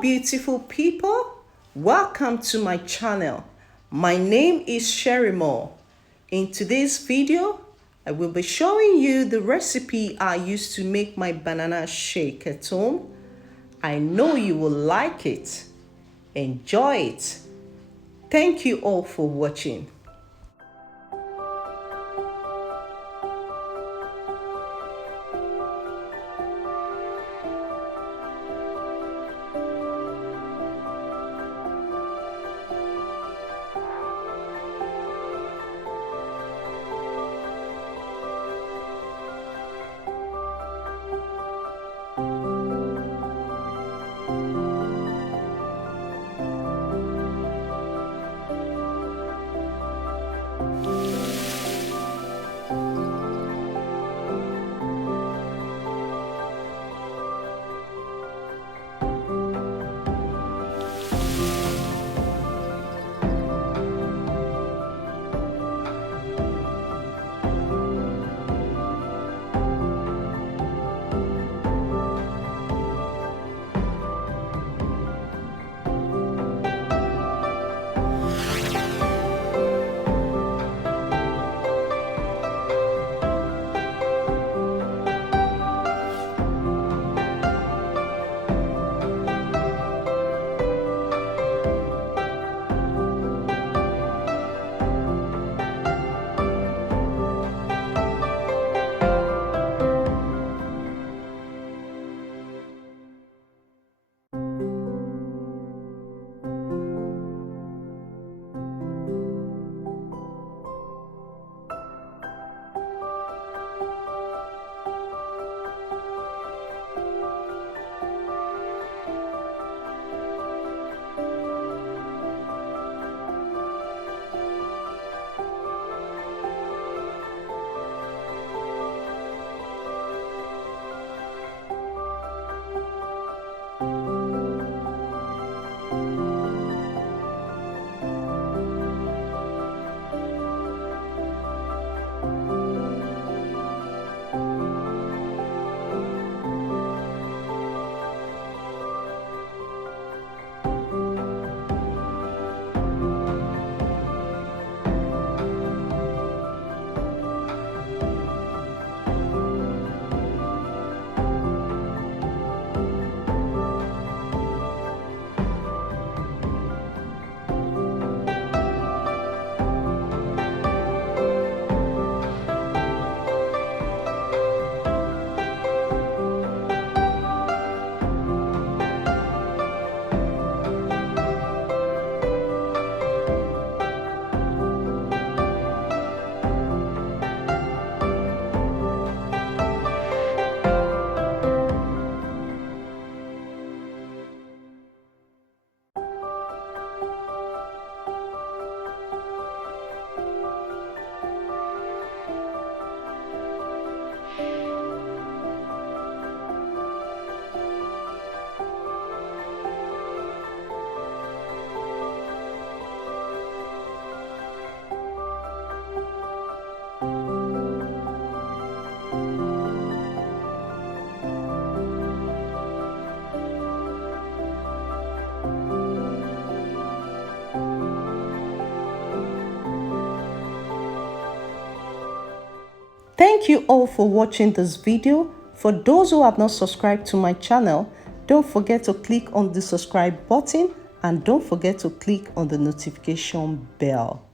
beautiful people, welcome to my channel. My name is Sherry Moore. In today's video, I will be showing you the recipe I used to make my banana shake at home. I know you will like it. Enjoy it. Thank you all for watching. Thank you all for watching this video. For those who have not subscribed to my channel, don't forget to click on the subscribe button and don't forget to click on the notification bell.